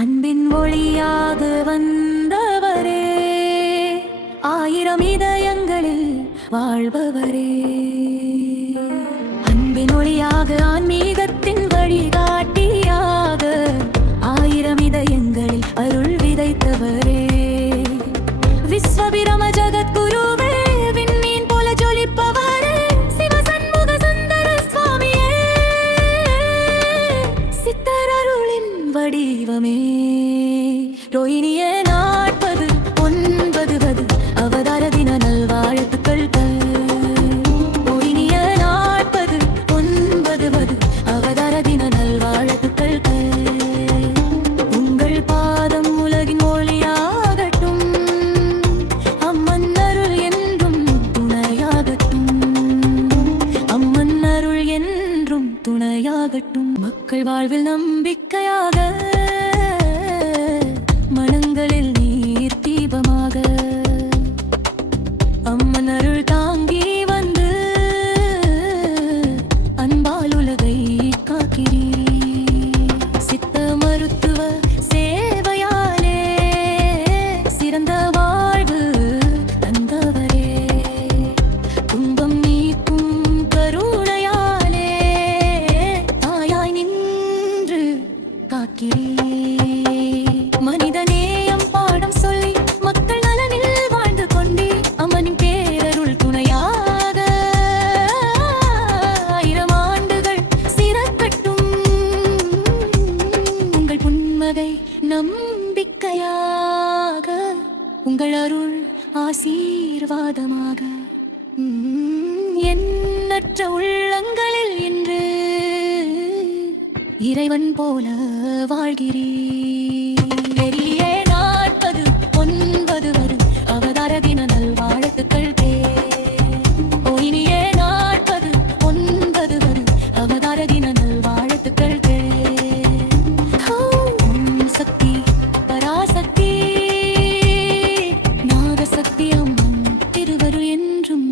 அன்பின் ஒளியாக வந்தவரே, ஆயிரம் இதயங்களில் வாழ்பவரே. அன்பின் ஒளியாக ஆன்மீகத்தின் வழிகாட்டியாக ஆயிரம் இதயங்களில் அருள் விதைத்தவரே. விஸ்வபிரம ஜகத்குருவே, விண்மீன் போல ஜொலிப்பவரே, சிவசண்முக சுந்தர சுவாமியே, சித்தரருளின் வடிவமே. ரோஹிணியே 40-9 அவதார தின நல்வாழ்த்துக்கள். ரோஹிணியே 40-9 அவதார தின நல்வாழ்த்துக்கள். உங்கள் பாதம் உலகின் ஒளியாகட்டும், அம்மன் அருள் என்றும் துணையாகட்டும், அம்மன் அருள் என்றும் துணையாகட்டும். மக்கள் வாழ்வில் நம்பிக்கையாக, மனங்களில் நீர் தீபமாக, அம்மன் அருள் தாங்கி வந்து அன்பால் உலகை காக்கிறீர். சித்த மருத்துவ சேவையாலே சிறந்த வாழ்வு தந்தவரே, துன்பம் நீக்கும் கருணையாலே தாயாய் நின்று காக்கிறீர். மனிதநேயம் பாடம் சொல்லி மக்கள் நலனில் வாழ்ந்து கொண்டே, அம்மனின் பேரருள் துணையாக 1000 ஆண்டுகள் சிறக்கட்டும். உங்கள் புன்மகை நம்பிக்கையாக, உங்கள் அருள் ஆசீர்வாதமாக, எண்ணற்ற உள்ளங்களில் இன்று இறைவன் போல வாழ்கிறீர். 40-9 அவதார தின நல்வாழ்த்துக்கள். ரோஹிணியே 40-9 அவதார தின நல்வாழ்த்துக்கள். ஓம் சக்தி பராசக்தி நாகசக்தி அம்மன் திருவருள் என்றும்